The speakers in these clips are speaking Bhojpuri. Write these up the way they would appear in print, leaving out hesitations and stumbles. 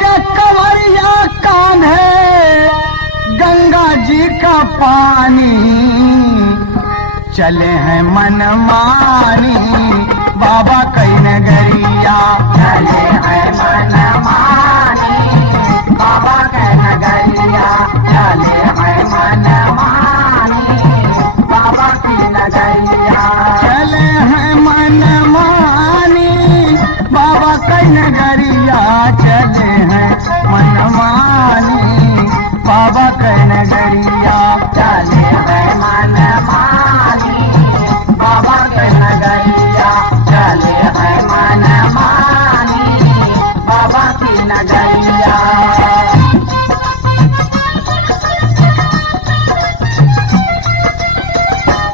के कंवरिया कान्हे गंगा जी का पानी, चले हैं मनमानी बाबा कई नगरिया, चले हैं मनमानी बाबा के नगरिया, चले हैं मनमानी बाबा की नगरिया, चले हैं मनमानी बाबा कई नगरिया, चले हैं मनमानी बाबा कई नगरिया, चले हैं मनमानी बाबा के नगरिया, चले हैं मनमानी बाबा की नगरिया।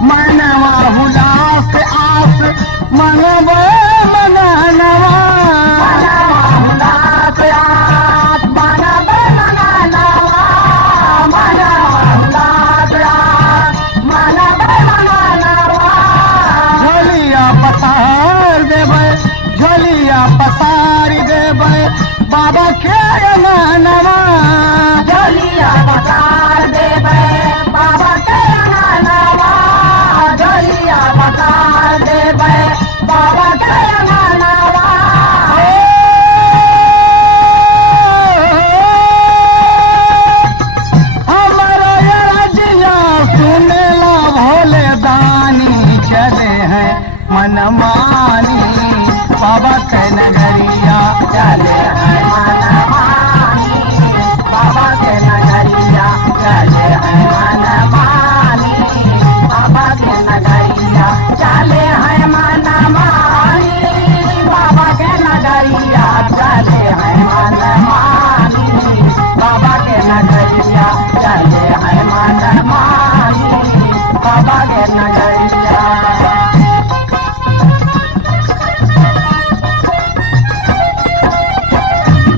मनवा हुलास आस मनवा मननवा, मनवा हुलास आस मनवा मननवा, मनवा हुलास आस मनवा मननवा, झोलिया पसार देबै, झोलिया पसार देबै बाबा के मनवा, झोलिया पसार देबै बाबा के मनवा, झोलिया पसार देबै बाबा के मनवा। हमारा ये रजिया सुनेला भोले दानी, चले हैं मनमानी बाबा के नगरिया, चले हैं मनमानी बाबा के नगरिया, चले हैं मनमानी बाबा के नगरिया, चले हैं मनमानी बाबा के नगरिया, चले हैं मनमानी बाबा के नगरिया, चले हैं मनमानी बाबा के नगरिया।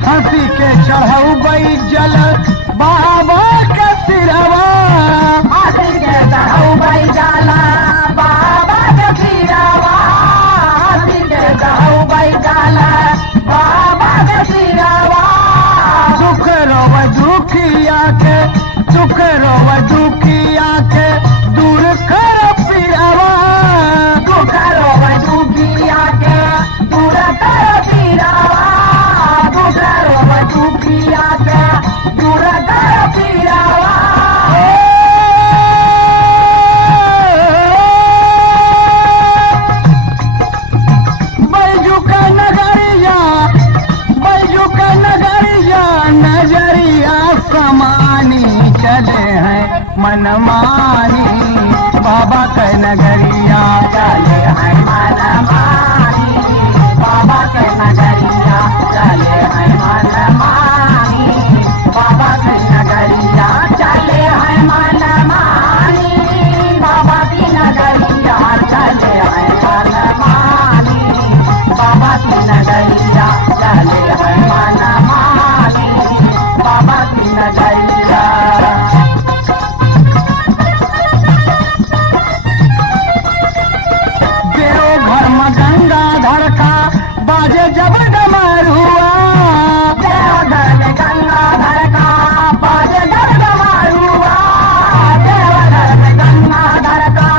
हंसी के चढ़ऊ बई जल बाबा के सिरवा, हाथी के चढ़ऊ बई जाला बाबा के सिरवा, हाथी के चढ़ऊ बई जाला बाबा के सिरवा, सुख रोव दुखिया के, सुख रोव दुखिया के दूर कर पिरवा, दुख रोग दुखिया के दूर कर पीरावा, दुख रोग दुखिया के दूर कर पीरावा। बैजू का नगरिया, बैजू का नगरिया नजरिया समानी, चले हैं मनमानी बाबा के नगरिया, चले हैं मनमानी बाबा के नगरिया, चले हैं मनमानी बाबा के नगरिया, चले हैं मनमानी बाबा की नगरिया, चले हैं मनमानी बाबा की नगरिया, चले हैं मनमानी बाबा की नगरिया। देवघर में गंगाधर का बाजे जब डमरुआ, देवघर में गंगाधर का बाजे जब डमरुआ, देवघर में गंगाधर का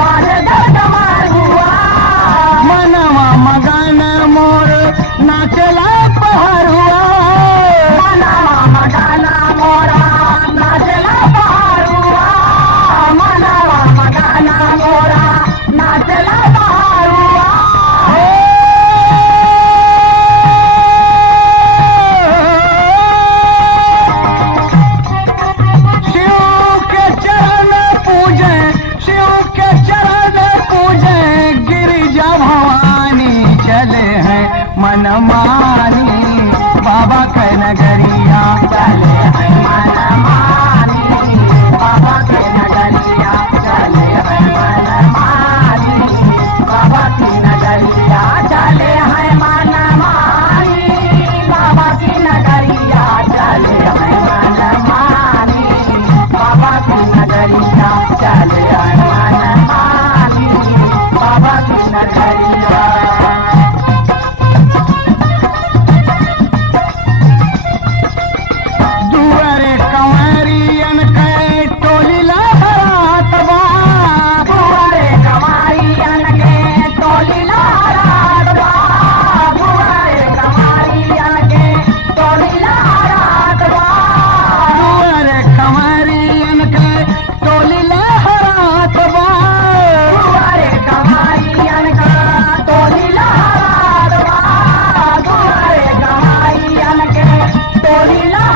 बाजे जब डमरुआ, मनवा मगन मोर नाचला पहरुआ, मनवा मगना मोरा नाचला पहाड़ुआ, मनवा मगना मोरा नाचला पहाड़ुआ। शिव के चरण पूजे, शिव के चरण पूजे गिरिजा भवानी, चले हैं मनमानी बाबा के नगरिया, चले हैं मनमानी बाबा के नगरिया, चले हैं मनमानी बाबा की नगरिया, चले हैं मनमानी बाबा की नगरिया, चले हैं मनमानी बाबा की नगरिया, चले हैं मनमानी बाबा की नगरिया। बोली ला